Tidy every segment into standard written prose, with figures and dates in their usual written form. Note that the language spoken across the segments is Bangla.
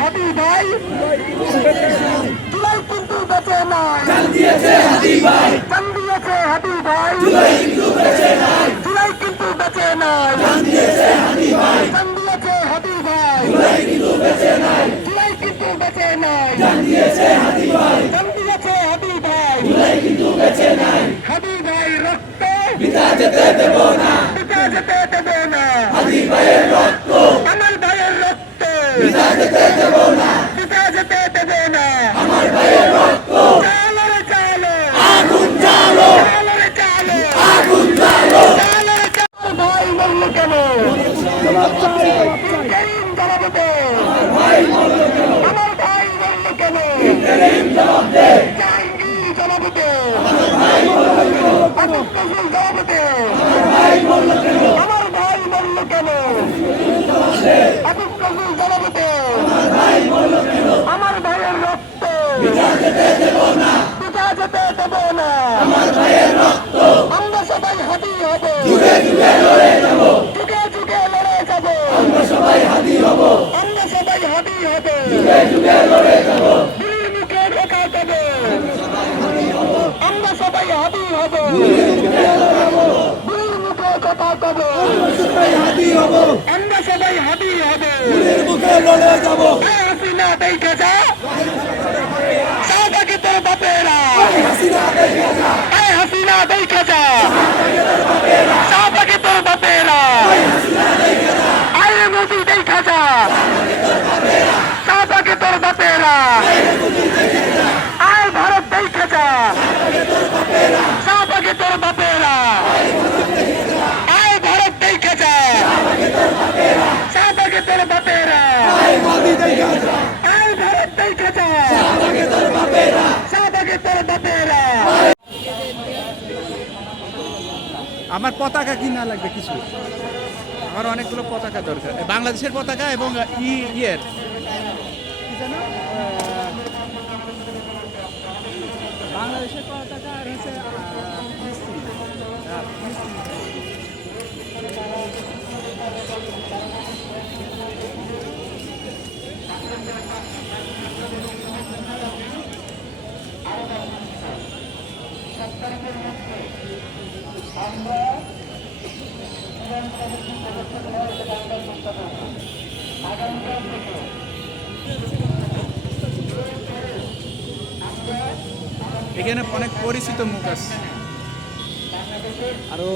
হাবিব ভাই জুলাই কিন্তু বেঁচে নাই, জান দিয়েছে হাবিব ভাই, জান দিয়েছে হাবিব ভাই, জুলাই কিন্তু বেঁচে নাই, জুলাই কিন্তু বেঁচে নাই, জান দিয়েছে হাবিব ভাই, জান দিয়েছে হাবিব ভাই, জুলাই কিন্তু বেঁচে নাই, জুলাই কিন্তু বেঁচে নাই, জান দিয়েছে হাবিব ভাই, জান দিয়েছে হাবিব ভাই, জুলাই কিন্তু বেঁচে নাই, হাবিব ভাই রক্ত বিতা যেতে দেব না, পিতা যেতে দেবে না, হাবিব ভাইয়ের রক্ত আমার ভাইয়ের রক্ত বিতা যেতে দেব না, পিতা যেতে দেবে না, আমার ভাইয়ের রক্ত চালো রে চালো, আগুন জ্বালো, চালো রে চালো, আগুন জ্বালো, চালো রে চালো। ভাই মরল কেন? ইন্টারিম জবাব দে। ভাই মরল কেন, আমার ভাই মরল কেন? ইন্টারিম জবাব দে, জাহাঙ্গীর জবাব দে। ভাই মরল কেন, আবুল কাসেম জবাব দে। ভাই মরল কেন, আমার ভাই মরল কেন? আবুল কাসেম জবাব দে। ভাই মরল কেন, আমার ভাইয়ের রক্ত বিতা যেতে দেব না, পিতা যেতে দেব না, আমার ভাইয়ের রক্ত আমরা সবাই হাতি হব, যুগে যুগে লড়ে যাব, যুগে যুগে লড়ে যাব, আমরা সবাই হাতি হব, আমরা সবাই হাতি হব, যুগে যুগে লড়ে যাব, গুলির মুখে ঢোকা দেবে, আমরা সবাই হাতি হব, গুলির মুখে কথা কব, সবাই হাতি হব, আমরা সবাই হাতি হব, গুলির মুখে লড়ে যাব, হাসিনা দেখে যা সাদাকে তোর বাপেরা, হাসিনা দেখে যা, হাসিনা দেখে যা সাদাকে তোর বাপেরা, আরে মোদি দেখে যা সাদাকে তোর বাপেরা, আয় ভারত দেখে যা সাদাকে তোর বাপেরা, আয় ভারত দেখে যা সাদাকে তোর বাপেরা, ভাই মোদি দেখে যা, আয় ভারত দেখে যা সাদাকে তোর বাপেরা, সাদাকে তোর বাপেরা। আমার পতাকা কি না লাগবে কিছু, আমার অনেকগুলো পতাকা দরকার, বাংলাদেশের পতাকা এবং ইয়ের কি জানো বাংলাদেশের পতাকা আর হচ্ছে এখানে অনেক পরিচিত মুখ আছে আরো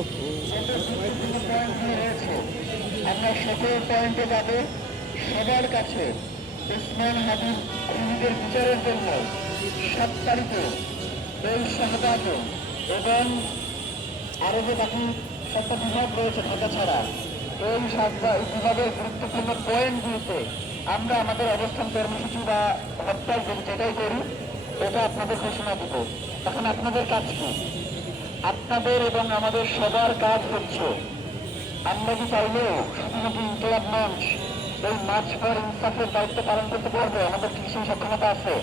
আমরা সকল পয়েন্টে যাবো সবার কাছে ওসমান হাবিব খুনিদের বিচারের জন্য 7 তারিখে এই শাহবাগ এবং আরো যে বাকি 7টা বিভাগ রয়েছে ঢাকা ছাড়া এই বিভাগের গুরুত্বপূর্ণ পয়েন্টগুলিতে আমরা আমাদের অবস্থান কর্মসূচি বা হরতাল যেটাই করি এটা আপনাদের ঘোষণা দিব। এখন আপনাদের কাজ কি? আপনাদের এবং আমাদের সবার কাজ হচ্ছে আমরা কি চাইলেও শুধুমাত্র ইনকিলাব মঞ্চ এই মার্চ ফর ইনসাফের দায়িত্ব পালন করতে পারবো? আমাদের কি সেই সক্ষমতা আছে?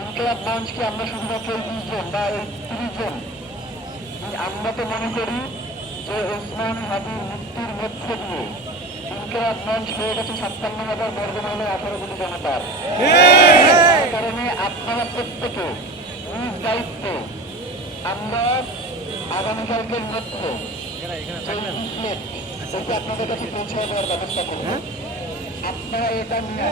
ইনকিলাব মঞ্চকে আমরা শুধুমাত্র এই 20 জন বা এই 30 জন, আমরা তো মনে করি যে ওসমান হাবিব মৃত্যুর মধ্য দিয়ে ইনকিলাব মঞ্চ হয়ে গেছে 57,000 বর্গমাইলের 18 কোটি জনতার। কারণে আপনারা প্রত্যেকে নিজ দায়িত্বে আমরা আগামীকালকের মধ্যে আপনাদের কাছে পৌঁছায় দেওয়ার ব্যবস্থা করব। আপনারা এটা নিয়ে